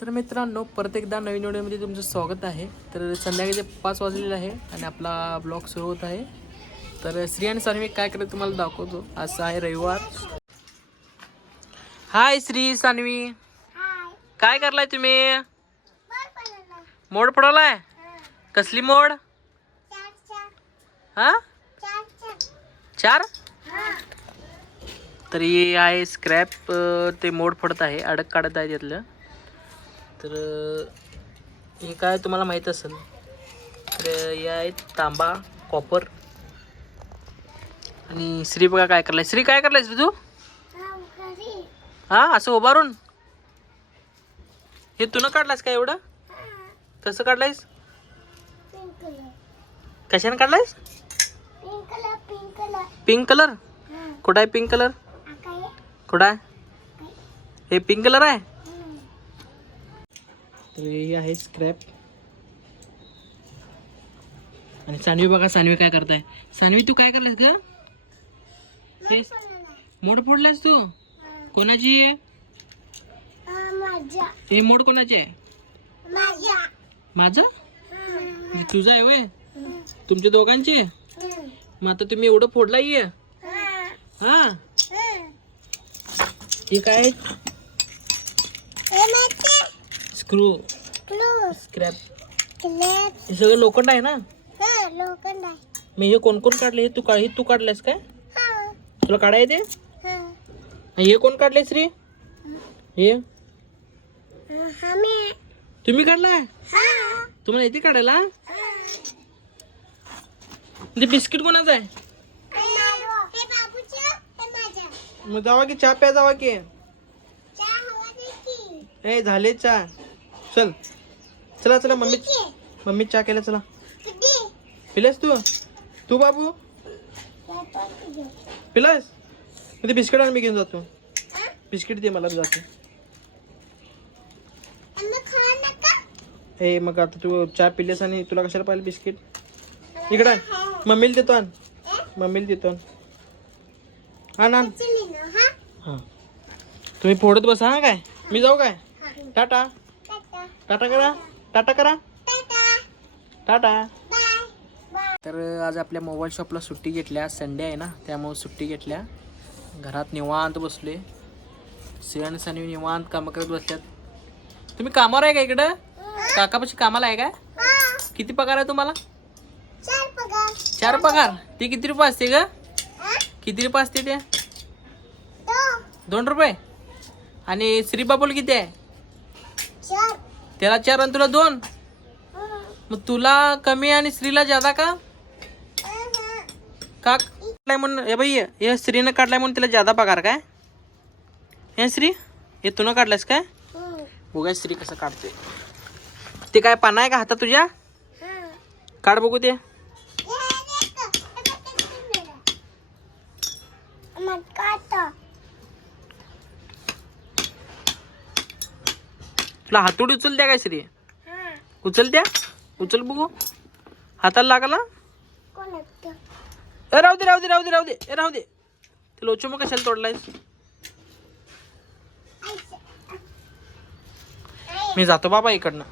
तर मित्रांनो परत एकदा नवीन व्हिडिओमध्ये तुमचं स्वागत आहे. तर संध्याकाळचे पाच वाजलेले आहे आणि आपला ब्लॉग सुरू होत आहे. तर श्री आणि सान्वी काय करत तुम्हाला दाखवतो. असं आहे रविवार. हाय श्री सान्वी काय करलाय तुम्ही? मोड पडवलाय? कसली मोड? हा? चार? तर हे आहे स्क्रॅप ते मोड पडत आहे. अडक काढत आहे त्यातलं. तर हे काय तुम्हाला माहीत असेल तर हे आहेत तांबा कॉपर आणि श्री बघा काय करलाय श्री काय करलाय श्री तू? हा असं उभारून? हे तू न काढलायस का एवढं? कसं काढलायस? कशाने काढलायस? Pink colour? कुठं आहे पिंक कलर? कुठं आहे? हे पिंक कलर आहे? तर हे आहे स्क्रॅप आणि सानवी बघा सानवी काय करताय? सानवी तू काय करलास ग? हे मोड फोडलास तू? कोणाची आहे? हे मोड कोणाची आहे? माझं? हे तुझं आहे वय तुमच्या दोघांची? मग आता तुम्ही एवढं फोडला ये हा? हे काय? स्क्रू स्क्रॅप हे सगळं लोखंड आहे ना? लोखंड आहे. मी हे कोण कोण काढले? हे तू काढ हे तू काढलेस काय? हा. तुला काढाय ते हा. हे कोण काढले श्री? हे? तुम्ही काढलाय हा. तुम्हाला येते काढायला? ते बिस्किट कोणाचं आहे? हे बाबूचं? हे माझं मग जावा की चहा प्या जावा की. चहा हवा दे की. ए झाले चहा. चल. चला चला मम्मी मम्मी चहा केला चला. पिलास तू? तू बाबू? पिलास मग ते बिस्किट आण मी घेऊन जातो. बिस्किट दे मला मी जातो. हे मग आता तू चहा पिलेस आणि तुला कशाला पाहिजे बिस्किट? इकडं आण. मम्मीला देतो आण. मम्मीला देतो आण. आण. हां. तुम्ही फोडत बसा हा काय? मी जाऊ काय? टाटा. टाटा करा. टाटा करा. टाटा. टाटा. बाय. बाय तर आज आपल्या मोबाईल शॉपला सुट्टी घेतल्या. संडे आहे ना त्यामुळे सुट्टी घेतल्या. घरात निवांत बसले सियान सनी निवांत कामं करत बसल्यात. तुम्ही कामावर आहे का इकडं? काकापाशी कामाला आहे काय हा. किती पगार आहे तुम्हाला? चार पगार. चार पगार? ते किती रुपये असते ग? हा? किती रुपये असते ते? दोन रुपये? आणि श्रीबाबूल किती आहे? त्याला चार आणि तुला दोन. मग तुला कमी आणि श्रीला ज़्यादा का. का काढलाय म्हणून हे बाई हे स्त्रीनं काढलाय म्हणून तिला ज़्यादा पगार काय? हे श्री हे तुनं काढलायस काय? बघा स्त्री कसं काढते ते काय पाना आहे का हातात तुझ्या. काढ बघू ते. तुला हातोडी उचल द्या काय श्री हं. उचल द्या उचल बघू हाताला लागला? ए राहू दे राहू दे राहू दे राहू दे ए राहू दे ते लोचो मग कशाला तोडलायस. मी जातो बाबा इकडनं.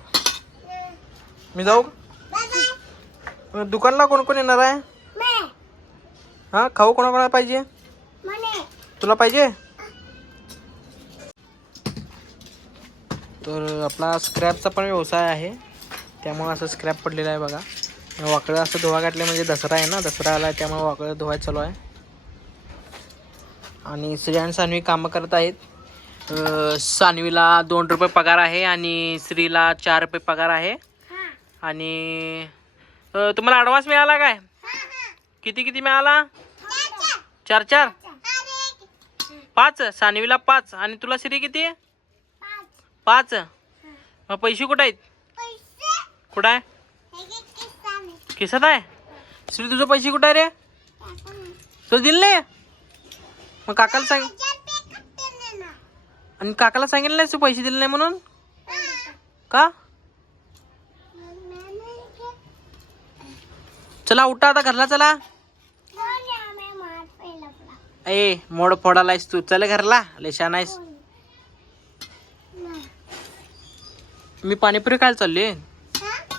मी जाऊ. दुकानला कोण कोण येणार आहे. हा खाऊ कोणाकोणाला पाहिजे मने. तुला पाहिजे तर आपला स्क्रॅपचा पण व्यवसाय आहे. त्यामुळं असं स्क्रॅप पडलेला आहे बघा. वाकडं असं धुवा घातले म्हणजे दसरा आहे ना दसरा आला आहे त्यामुळे वाकडं धुवाय चालू आहे. आणि श्री आणि सानवी कामं करत आहेत. सानवीला दोन रुपये पगार आहे आणि श्रीला चार रुपये पगार आहे. आणि तुम्हाला ॲडव्हान्स मिळाला काय? किती किती मिळाला? चार, चार. पाच. सानवीला पाच. आणि तुला श्री किती? पाच. मग पैसे कुठं आहेत पैसे. कुठं आहे. खिसात आहे श्री तुझं पैसे कुठं आहे रे. तुला दिले नाही मग काकाला सांग. आणि काकाला सांगितलं नाहीस तू पैसे दिले नाही म्हणून. का चला उठा आता घरला चला. ए मोड फोडालायस तू चल घरला लेशा नाहीस कोण? नाही. मी पाणीपुरी खायला चालले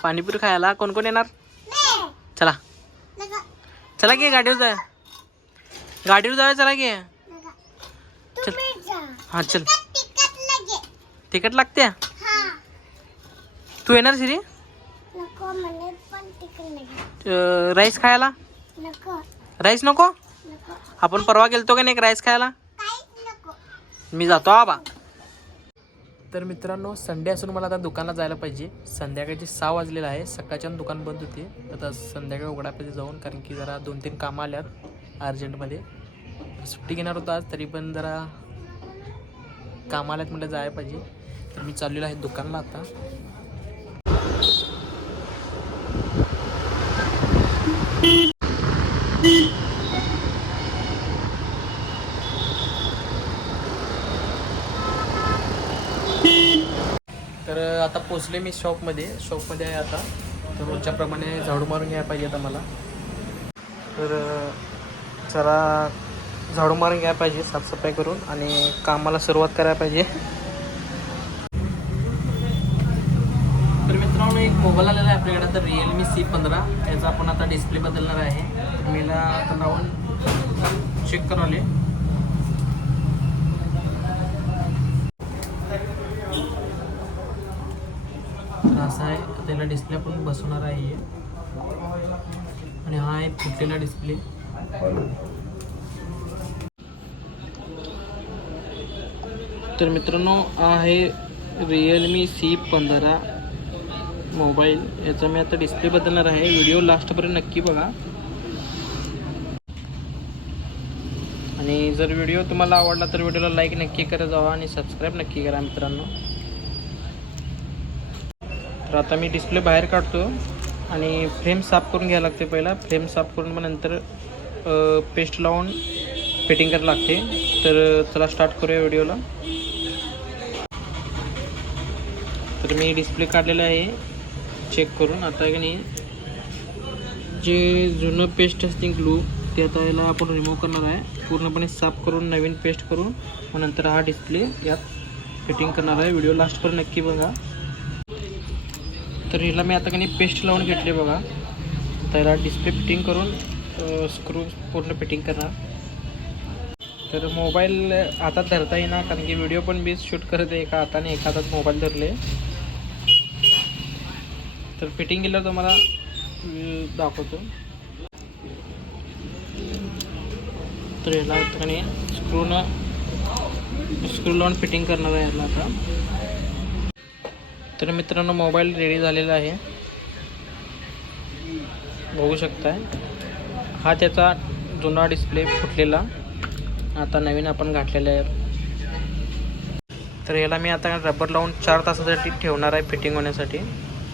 पाणीपुरी खायला. कोण कोण येणार? चला. चला की गाडीवर जा गाडीवर जाऊया चला की. चल. हां चल. तिकट लागते? तू येणार श्री? राईस खायला? राईस नको? आपण परवा गेलतो का नाही एक राईस खायला? मी जातो आबा तर मित्रांनो संडे असून मला आता दुकानाला जायला पाहिजे. संध्याकाळचे सहा वाजलेलं आहे. सकाळच्या दुकान बंद होते. आता संध्याकाळी उघडा पाहिजे जाऊन कारण की जरा दोन तीन कामं आल्यात अर्जंटमध्ये. सुट्टी घेणार होता आज तरी पण जरा कामाला आल्यात म्हटलं जायला पाहिजे. तर मी चाललेलो आहे दुकानला आता. Beep आता पोचले मी शॉपमध्ये शॉपमध्ये आहे आता. तर रोजच्याप्रमाणे झाडू मारून घ्यायला पाहिजे आता मला. तर जरा झाडू मारून घ्यायला पाहिजे साफसफाई करून आणि कामाला सुरुवात करायला पाहिजे. तर मित्रांनो एक मोबाईल आलेला आहे आपल्याकडे तर रिअलमी सी पंधरा. याचा आपण आता डिस्प्ले बदलणार आहे. तर मीला आता लावून चेक करवले तर असा त्याला डिस्प्ले आपण बसवणार आहे हे. आणि हा आहे फुटलेला डिस्प्ले तर मित्रांनो हा आहे रिअलमी सी पंधरा मोबाईल याचा मी आता डिस्प्ले बदलणार आहे. व्हिडिओ लास्टपर्यंत नक्की बघा. आणि जर व्हिडिओ तुम्हाला आवडला तर व्हिडिओला लाईक नक्की करा जावा आणि सबस्क्राईब नक्की करा मित्रांनो. तर आता मी डिस्प्ले बाहेर काढतो आणि फ्रेम साफ करून घ्यायला लागते पहिला. फ्रेम साफ करून मग नंतर पेस्ट लावून फिटिंग करायला लागते. तर चला स्टार्ट करूया व्हिडिओला तर मी डिस्प्ले काढलेला आहे. चेक करून आता की नाही. जे जुनं पेस्ट असते ग्लू ते आता याला आपण रिमूव्ह करणार आहे. पूर्णपणे साफ करून नवीन पेस्ट करून मग नंतर हा डिस्प्ले यात फिटिंग करणार आहे. व्हिडिओ लास्टपर्यंत नक्की बघा. तर हिला मी आता कनी पेस्ट लावून घेतली बघा. त्याला डिस्प्ले फिटिंग करून स्क्रू पूर्ण फिटिंग करणार. तर मोबाईल हातात धरता येईना कारण की व्हिडिओ पण मी शूट करत आहे एका हाताने एका हातात मोबाईल धरले. तर फिटिंग केल्यावर तुम्हाला दाखवतो. तर याला आता काही स्क्रूनं स्क्रू लावून फिटिंग करणार आहे याला आता. तर मित्रांनो मोबाईल रेडी झालेला आहे. बघू शकताय. हा त्याचा जुना डिस्प्ले फुटलेला. आता नवीन आपण घातलेला आहे. तर याला मी आता रबर लावून चार तासासाठी ठेवणार आहे फिटिंग होण्यासाठी.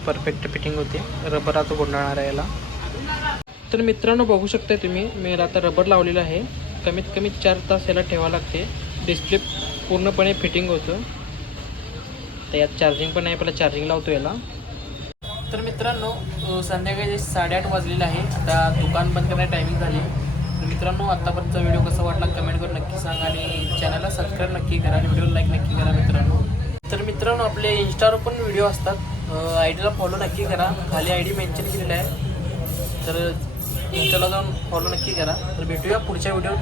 परफेक्ट फिटिंग होते. रबर आता गुंडाळणार आहे याला. तर मित्रांनो बघू शकताय तुम्ही मी याला आता रबर लावलेलं आहे. कमीत कमी चार तास याला ठेवावं लागते. डिस्प्ले पूर्णपणे फिटिंग होतं. तर यात चार्जिंग पण आहे पहिला चार्जिंग लावतो याला. तर मित्रांनो संध्याकाळी साडेआठ वाजलेलं आहे आता दुकान बंद करण्याची टायमिंग झाली. तर मित्रांनो आत्तापर्यंतचा व्हिडिओ कसा वाटला कमेंट करून नक्की सांगा आणि चॅनलला सबस्क्राईब नक्की करा आणि व्हिडिओ लाईक नक्की करा मित्रांनो. तर मित्रांनो आपले इंस्टावर पण व्हिडिओ असतात. आय डीला फॉलो नक्की करा. खाली आय डी मेन्शन केलेला आहे. तर इंस्टाला जाऊन फॉलो नक्की करा. तर भेटूया पुढच्या व्हिडिओ